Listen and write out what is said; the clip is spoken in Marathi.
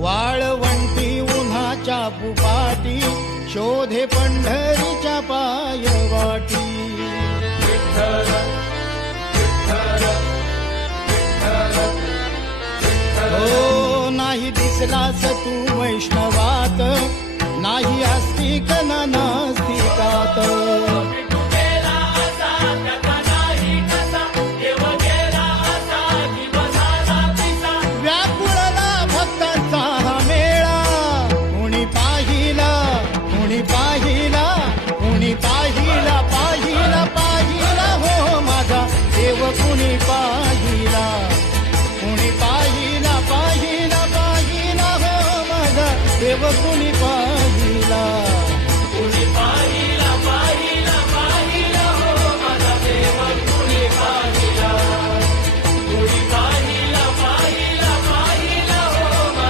वाळवंटी उन्हाच्या बुपाटी शोधे पंढरीच्या पायवाटी. हो नाही दिसलास तू वैष्णवात సేవకుని పా